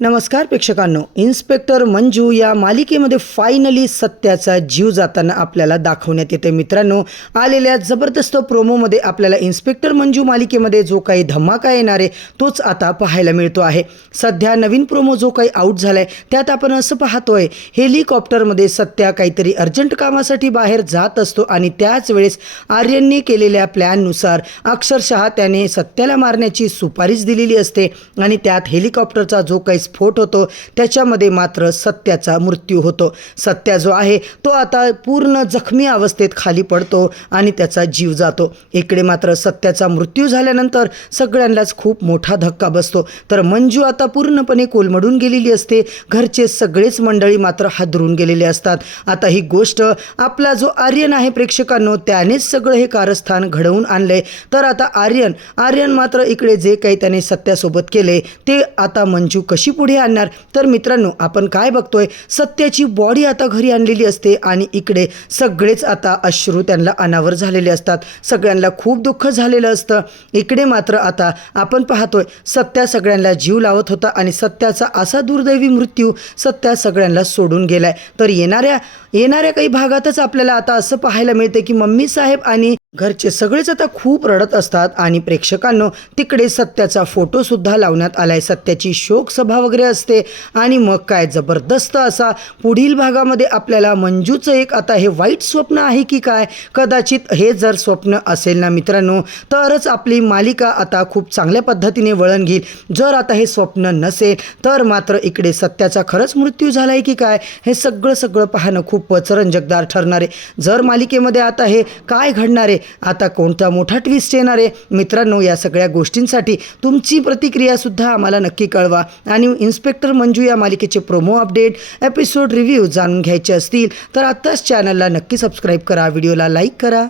नमस्कार प्रेक्षकांनो, इन्स्पेक्टर मंजू या मालिकेमध्ये फायनली सत्याचा जीव जाताना आपल्याला दाखवण्यात येते. मित्रांनो, आलेल्या जबरदस्त प्रोमोमध्ये आपल्याला इन्स्पेक्टर मंजू मालिकेमध्ये जो काही धमाका येणार आहे तोच आता पाहायला मिळतो आहे. सध्या नवीन प्रोमो जो काही आउट झालाय त्यात आपण असं पाहतोय, हेलिकॉप्टरमध्ये सत्या काहीतरी अर्जंट कामासाठी बाहेर जात असतो आणि त्याच वेळेस आर्यनने केलेल्या प्लॅननुसार अक्षरशः त्याने सत्याला मारण्याची सुपारीच दिलेली असते आणि त्यात हेलिकॉप्टरचा जो काही स्फोट होतो त्याच्यामध्ये मात्र सत्याचा मृत्यू होतो. सत्या जो आहे तो आता पूर्ण जखमी अवस्थेत खाली पडतो आणि त्याचा जीव जातो. इकडे मात्र सत्याचा मृत्यू झाल्यानंतर सगळ्यांनाच खूप मोठा धक्का बसतो. तर मंजू आता पूर्णपणे कोलमडून गेलेली असते. घरचे सगळेच मंडळी मात्र हादरून गेलेले असतात. आता ही गोष्ट आपला जो आर्यन आहे प्रेक्षकांनो, त्यानेच सगळं हे कारस्थान घडवून आणलंय. तर आता आर्यन मात्र इकडे जे काही त्याने सत्यासोबत केले ते आता मंजू कशी पुढे आणणार. तर मित्रांनो, आपण काय बघतोय, सत्याची बॉडी आता घरी आणलेली असते आणि इकडे सगळेच आता अश्रू त्यांना अनावर झालेले असतात. सगळ्यांना खूप दुःख झालेलं असतं. इकडे मात्र आता आपण पाहतोय, सत्या सगळ्यांना जीव लावत होता आणि सत्याचा असा दुर्दैवी मृत्यू सत्या सगळ्यांना सोडून गेलाय. तर येणाऱ्या काही भागातच आपल्याला आता असं पाहायला मिळते की मम्मी साहेब आणि घरचे सगळेच आता खूप रडत असतात आणि प्रेक्षकांनो, तिकडे सत्याचा फोटो सुद्धा लावण्यात आलाय. सत्याची शोक सभा वगैरे असते आणि मग काय जबरदस्त असा पुढील भागामध्ये आपल्याला मंजूचं एक आता हे वाईट स्वप्न आहे की काय, कदाचित हे जर स्वप्न असेल ना मित्रांनो, तरच आपली मालिका आता खूप चांगल्या पद्धतीने वळण घेईल. जर आता हे स्वप्न नसेल तर मात्र इकडे सत्याचा खरंच मृत्यू झालाय की काय, हे सगळं पाहणं खूपच रंजकदार ठरणार आहे. जर मालिकेमध्ये आता हे काय घडणार आहे, आता कोणता मोठा ट्विस्ट येणार आहे मित्रांनो, या सगळ्या गोष्टींसाठी तुमची प्रतिक्रिया सुद्धा आम्हाला नक्की कळवा. आणि इन्स्पेक्टर मंजू या मालिकेचे प्रोमो अपडेट, एपिसोड रिव्ह्यू जाणून घ्यायचे असतील तर आत्ताच चॅनलला नक्की सबस्क्राईब करा, व्हिडिओला लाईक करा.